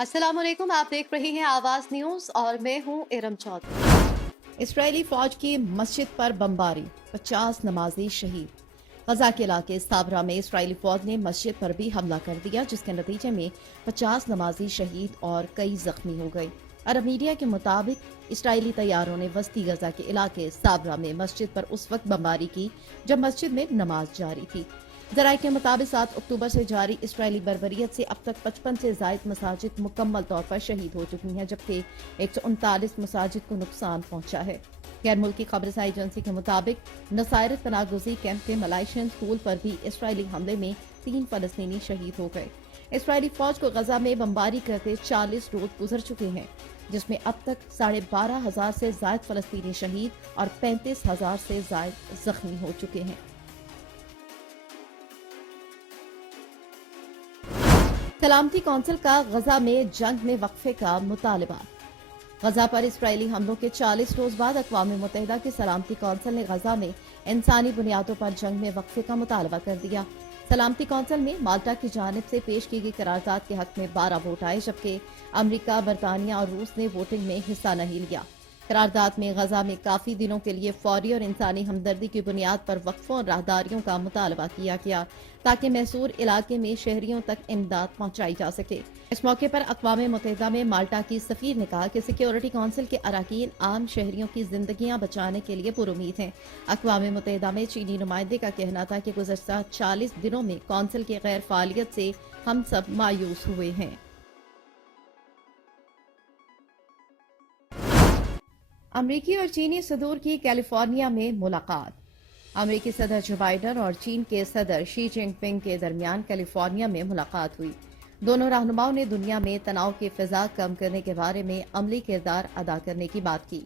अस्सलाम वालेकुम, आप देख रहे हैं आवाज न्यूज और मैं हूं इरम चौधरी। इसराइली फौज की मस्जिद पर बमबारी, 50 नमाजी शहीद। गजा के इलाके साबरा में इसराइली फौज ने मस्जिद पर भी हमला कर दिया, जिसके नतीजे में 50 नमाजी शहीद और कई जख्मी हो गए। अरब मीडिया के मुताबिक इसराइली तैयारों ने वस्ती गजा के इलाके साबरा में मस्जिद पर उस वक्त बमबारी की जब मस्जिद में नमाज जारी थी। जराये के मुताबिक 7 अक्टूबर से जारी इसराइली बर्बरियत से अब तक 55 से जायद मसाजिद मुकम्मल तौर पर शहीद हो चुकी हैं, जबकि 139 मसाजिद को नुकसान पहुंचा है। गैर मुल्की खबरसाई एजेंसी के मुताबिक नसायरत पनागुज़ी कैंप के मलाइशियन स्कूल पर भी इसराइली हमले में 3 फलस्तीनी शहीद हो गए। इसराइली फौज को गजा में बमबारी करते 40 रोज गुजर चुके हैं, जिसमें अब तक 12,500 से जायद फलस्तीनी शहीद और 35,000 से जायद जख्मी हो चुके हैं। सलामती कौंसिल का गजा में जंग में वक्फे का मुतालबा। गजा पर इसराइली हमलों के 40 रोज बाद अक़वाम मुत्तहिदा की सलामती कौंसिल ने गजा में इंसानी बुनियादों पर जंग में वक्फे का मुतालबा कर दिया। सलामती कौंसिल में माल्टा की जानिब से पेश की गई करारदाद के हक में 12 वोट आए, जबकि अमरीका, बरतानिया और रूस ने वोटिंग में हिस्सा नहीं लिया। करारदाद में गजा में काफी दिनों के लिए फौरी और इंसानी हमदर्दी की बुनियाद पर वक्फों और राहदारियों का मुतालबा किया गया, ताकि मैसूर इलाके में शहरियों तक इमदाद पहुंचाई जा सके। इस मौके पर अक़वाम मुत्तहिदा में माल्टा की सफीर ने कहा कि सिक्योरिटी काउंसिल के अरकान आम शहरियों की जिंदगियां बचाने के लिए पुरुमीद हैं। अक़वाम मुत्तहिदा में चीनी नुमाइंदे का कहना था कि गुज़श्ता 40 दिनों में काउंसिल की गैर फालियत से हम सब मायूस हुए हैं। अमरीकी और चीनी सदूर की कैलिफोर्निया में मुलाकात। अमरीकी सदर जो बाइडन और चीन के सदर शी जिनपिंग के दरमियान कैलिफोर्निया में मुलाकात हुई। दोनों रहनुमाओं ने दुनिया में तनाव की फिजा कम करने के बारे में अमली किरदार अदा करने की बात की।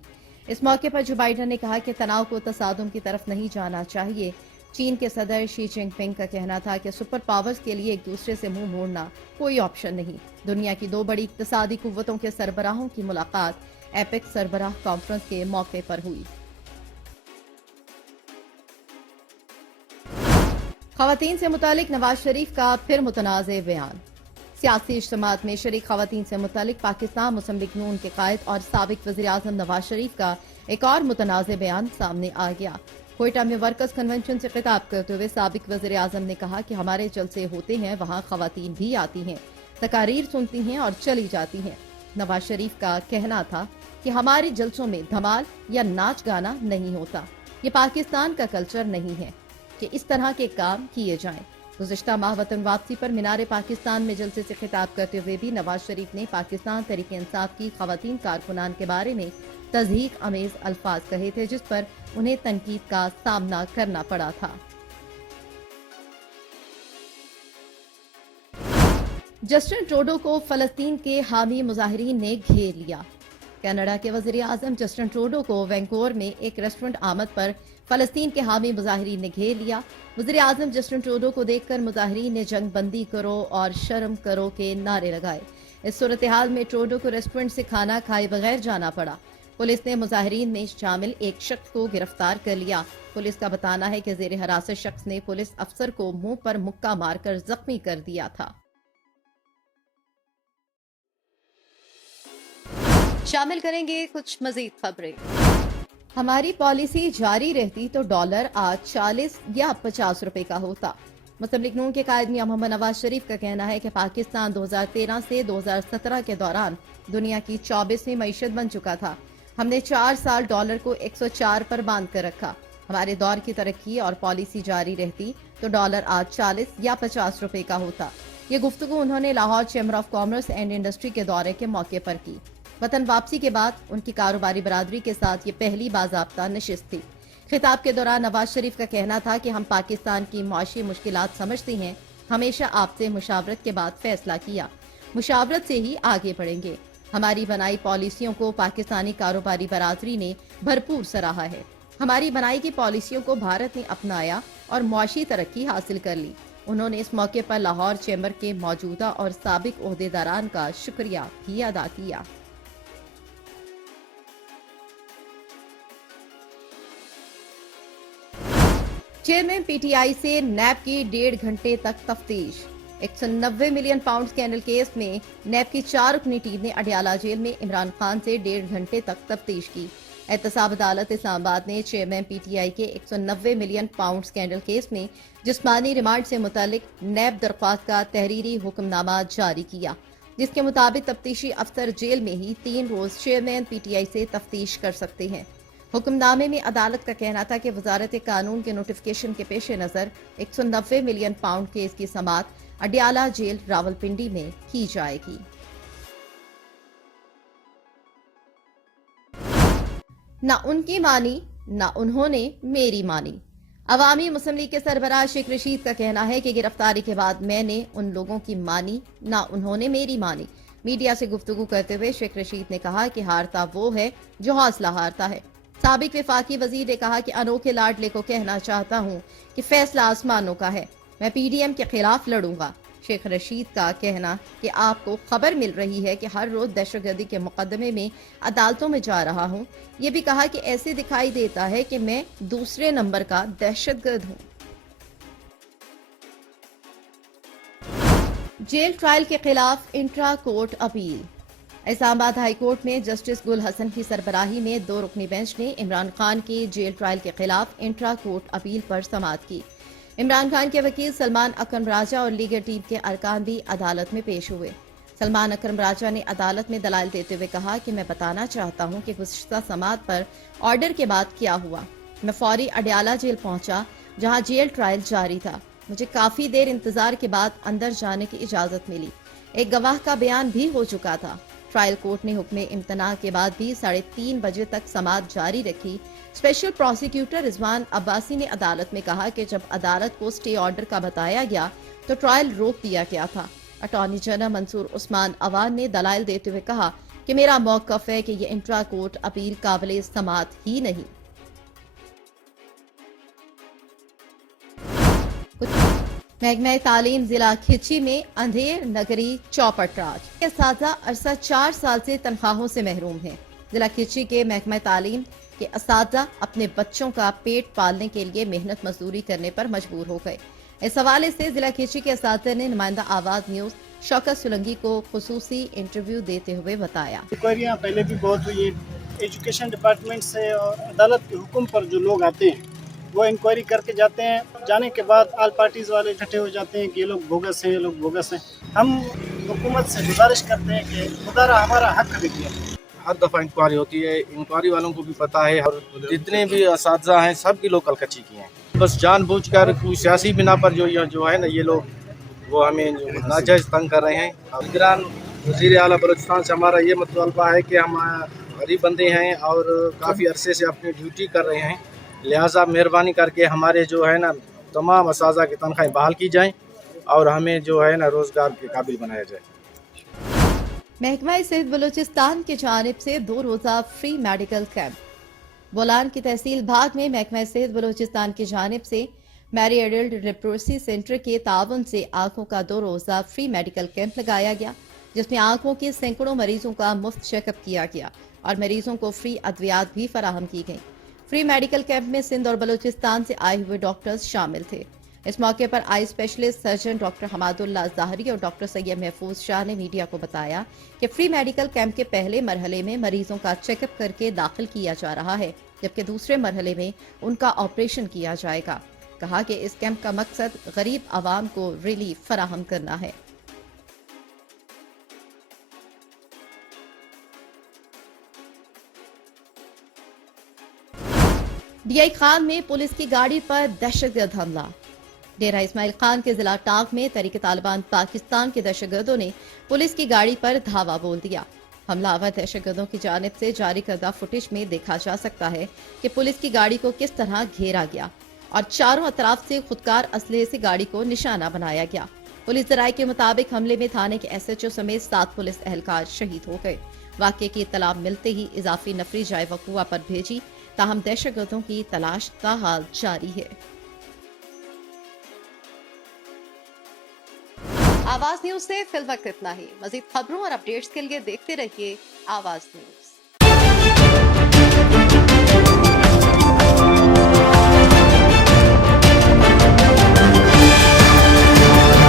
इस मौके पर जो बाइडन ने कहा कि तनाव को तसादुम की तरफ नहीं जाना चाहिए। चीन के सदर शी जिनपिंग का कहना था कि सुपर पावर्स के लिए एक दूसरे से मुंह मोड़ना कोई ऑप्शन नहीं। दुनिया की 2 बड़ी इक्तसादी कुव्वतों के सरबराहों की मुलाकात एपेक सरबराह कॉन्फ्रेंस के मौके पर हुई। खवातीन से मुतालिक नवाज शरीफ का फिर मुतनाज़े बयान। सियासी इज्तिमात में शरीक खवातीन से मुतालिक पाकिस्तान मुस्लिम लीग नून के कायद और साबिक वज़ीर-ए-आज़म नवाज शरीफ का एक और मुतनाज़े बयान सामने आ गया। कोयटा में वर्कर्स कन्वेंशन से खिताब करते हुए साबिक वज़ीर-ए-आज़म ने कहा कि हमारे जलसे होते हैं, वहाँ खवातीन भी आती हैं, तकारीर सुनती हैं और चली जाती हैं। नवाज शरीफ का कहना था कि हमारे जलसों में धमाल या नाच गाना नहीं होता, ये पाकिस्तान का कल्चर नहीं है कि इस तरह के काम किए जाएं। गुज़िश्ता माह वतन वापसी पर मीनार पाकिस्तान में जलसे से खिताब करते हुए भी नवाज शरीफ ने पाकिस्तान तहरीक इंसाफ की खवातीन कारकुनान के बारे में तज़हीक अमेज अल्फाज कहे थे, जिस पर उन्हें तनकीद का सामना करना पड़ा था। जस्टिन ट्रूडो को फलस्तीन के हामी मुजाहिरीन ने घेर लिया। कनाडा के वज़ीर-ए-आज़म जस्टिन ट्रूडो को वैंकूवर में एक रेस्टोरेंट आमद पर फलस्तीन के हामी मुजाहिरीन ने घेर लिया। वज़ीर-ए-आज़म जस्टिन ट्रूडो को देखकर मुजाहिरीन ने जंग बंदी करो और शर्म करो के नारे लगाए। इस सूरत हाल में ट्रूडो को रेस्टोरेंट से खाना खाए बगैर जाना पड़ा। पुलिस ने मुजाहिरीन में शामिल एक शख्स को गिरफ्तार कर लिया। पुलिस का बताना है कि ज़ेर हिरासत शख्स ने पुलिस अफसर को मुंह पर मुक्का मारकर जख्मी कर दिया था। शामिल करेंगे कुछ मजीद खबरें। हमारी पॉलिसी जारी रहती तो डॉलर आज 40 या 50 रुपए का होता। मुस्लिम लीग नून के कायद मियां मोहम्मद नवाज शरीफ का कहना है कि पाकिस्तान 2013 से 2017 के दौरान दुनिया की 24वीं मईशत बन चुका था। हमने 4 साल डॉलर को 104 पर बांध कर रखा। हमारे दौर की तरक्की और पॉलिसी जारी रहती तो डॉलर आज 40 या 50 रुपए का होता। ये गुफ्तगू उन्होंने Lahore chamber of commerce and industry के दौरे के मौके पर की। वतन वापसी के बाद उनकी कारोबारी बरादरी के साथ ये पहली बाज़ाब्ता नशिस्त थी। खिताब के दौरान नवाज शरीफ का कहना था कि हम पाकिस्तान की माशी मुश्किलात समझते हैं, हमेशा आपसे मुशावरत के बाद फैसला किया, मुशावरत से ही आगे बढ़ेंगे। हमारी बनाई पॉलिसियों को पाकिस्तानी कारोबारी बरादरी ने भरपूर सराहा है। हमारी बनाई की पॉलिसियों को भारत ने अपनाया और मुआशी तरक्की हासिल कर ली। उन्होंने इस मौके पर लाहौर चैम्बर के मौजूदा और साबिक ओहदेदारान का शुक्रिया भी अदा किया। चेयरमैन पीटीआई से नैब की 1.5 घंटे तक तफ्तीश। 190 मिलियन पाउंड स्कैंडल केस में नैब की 4 रुकनी टीम ने अडियाला जेल में इमरान खान से 1.5 घंटे तक तफ्तीश की। एहतसाब अदालत इस्लामाबाद ने चेयरमैन पीटीआई के 190 मिलियन पाउंड स्कैंडल केस में जिस्मानी रिमांड से मुतालिक नैब दरख्वास्त का तहरीरी हुक्मनामा जारी किया, जिसके मुताबिक तफ्तीशी अफसर जेल में ही 3 रोज चेयरमैन पीटीआई से तफ्तीश कर सकते हैं। हुक्मनामे में अदालत का कहना था कि वजारत कानून के नोटिफिकेशन के पेश नज़र 190 मिलियन पाउंड केस की समाअत अडियाला जेल रावलपिंडी में की जाएगी। ना उनकी मानी, ना उन्होंने मेरी मानी। अवामी मुस्लिम लीग के सरबराह शेख रशीद का कहना है कि गिरफ्तारी के बाद मैंने उन लोगों की मानी, ना उन्होंने मेरी मानी। मीडिया से गुफ्तगू करते हुए शेख रशीद ने कहा कि हारता वो है जो हौसला हारता है। साबिक वफाकी वजीर ने कहा कि अनोखे लाडले को कहना चाहता हूं कि फैसला आसमानों का है, मैं पीडीएम के खिलाफ लड़ूंगा। शेख रशीद का कहना कि आपको खबर मिल रही है कि हर रोज दहशतगर्दी के मुकदमे में अदालतों में जा रहा हूं। ये भी कहा कि ऐसे दिखाई देता है कि मैं दूसरे नंबर का दहशतगर्द हूं। जेल ट्रायल के खिलाफ intra court appeal. Islamabad high court में जस्टिस गुल हसन की सरबराही में 2 रुकनी बेंच ने इमरान खान के जेल ट्रायल के खिलाफ इंट्रा कोर्ट अपील पर समाअत की। इमरान खान के वकील सलमान अकरम राजा और लीगल टीम के अरकान भी अदालत में पेश हुए। सलमान अकरम राजा ने अदालत में दलाइल देते हुए कहा कि मैं बताना चाहता हूं कि गुज़िश्ता समाअत पर ऑर्डर के बाद क्या हुआ। मैं फौरी अडियाला जेल पहुंचा जहां जेल ट्रायल जारी था। मुझे काफी देर इंतजार के बाद अंदर जाने की इजाजत मिली। एक गवाह का बयान भी हो चुका था। ट्रायल कोर्ट ने हुक्म इम्तना के बाद भी 3:30 बजे तक समाअत जारी रखी। स्पेशल प्रोसिक्यूटर रिजवान अब्बासी ने अदालत में कहा कि जब अदालत को स्टे ऑर्डर का बताया गया तो ट्रायल रोक दिया गया था। अटॉर्नी जनरल मंसूर उस्मान अवान ने दलाइल देते हुए कहा कि मेरा मौक़िफ़ है कि यह इंट्रा कोर्ट अपील काबिल समाअत ही नहीं। महकमा तालीम जिला खिची में अंधेर नगरी चौपट राज। असातिज़ा अरसा 4 साल से तनख्वाहों से महरूम हैं। जिला खिची के महकमा तालीम के असातिज़ा अपने बच्चों का पेट पालने के लिए मेहनत मजदूरी करने पर मजबूर हो गए। इस हवाले से जिला खिची के असातिज़ा ने नुमाइंदा आवाज न्यूज शौकत सोलंकी को खुसूसी इंटरव्यू देते हुए बताया। इंक्वायरियाँ पहले भी बहुत हुई है। एजुकेशन डिपार्टमेंट से और अदालत के हुक्म पर जो लोग आते हैं वो इंक्वायरी करके जाते हैं। जाने के बाद ऑल पार्टीज वाले इकट्ठे हो जाते हैं कि ये लोग बोगस हैं, ये लोग बोगस हैं। हम हुकूमत से गुजारिश करते हैं कि खुदारा हमारा हक दिया। हर दफ़ा इंक्वायरी होती है, इंक्वायरी वालों को भी पता है और जितने भी असातिज़ा हैं सब की लोग कलकची की हैं। बस जानबूझकर कोई सियासी बिना पर जो है ना ये लोग वो हमें नाजायज़ तंग कर रहे हैं। निगरान वज़ीर आला बलूचिस्तान से हमारा ये मुतालबा है कि हम गरीब बंदे हैं और काफ़ी अरसे से अपनी ड्यूटी कर रहे हैं, लिहाजा मेहरबानी करके हमारे जो है ना तमाम असातिज़ा की तनख्वाहें बहाल की जाएँ और हमें जो है ना रोज़गार के काबिल बनाया जाए। महकमा सेहत बलूचिस्तान की जानिब से 2 रोज़ा फ्री मेडिकल कैंप। बोलान की तहसील भाग में महकमा सेहत बलूचिस्तान की जानिब से मैरी एडल्ट लेप्रोसी सेंटर के ताउन से आंखों का 2 रोज़ा फ्री मेडिकल कैंप लगाया गया, जिसमें आंखों के सैकड़ों मरीजों का मुफ्त चेकअप किया गया और मरीजों को फ्री अद्वियात भी फराहम की गई। फ्री मेडिकल कैंप में सिंध और बलूचिस्तान से आए हुए डॉक्टर्स शामिल थे। इस मौके पर eye specialist surgeon doctor Hamadullah ज़ाहरी और डॉक्टर सैयद महफूज शाह ने मीडिया को बताया कि फ्री मेडिकल कैंप के पहले मरहले में मरीजों का चेकअप करके दाखिल किया जा रहा है, जबकि दूसरे मरहले में उनका ऑपरेशन किया जाएगा। कहा कि इस कैंप का मकसद गरीब आवाम को रिलीफ फराहम करना है। डीआई खान में पुलिस की गाड़ी पर दहशतगर्द हमला। डेरा इस्माइल खान के जिला टांग में तहरीक तालिबान पाकिस्तान के दहशतगर्दों ने पुलिस की गाड़ी पर धावा बोल दिया। हमलावर दहशतगर्दों की जानिब से जारी करदा फुटेज में देखा जा सकता है कि पुलिस की गाड़ी को किस तरह घेरा गया और चारों अतराफ से खुदकार असलहे से गाड़ी को निशाना बनाया गया। पुलिस जराये के मुताबिक हमले में थाने के SHO समेत 7 पुलिस एहलकार शहीद हो गए। वाक़े की इत्तला मिलते ही इजाफी नफरी जाए वक़ूआ पर भेजी, ताहम दहशतगर्दों की तलाश ताहाल जारी है। आवाज न्यूज से फिल वक्त इतना ही। मजीद खबरों और अपडेट्स के लिए देखते रहिए आवाज न्यूज।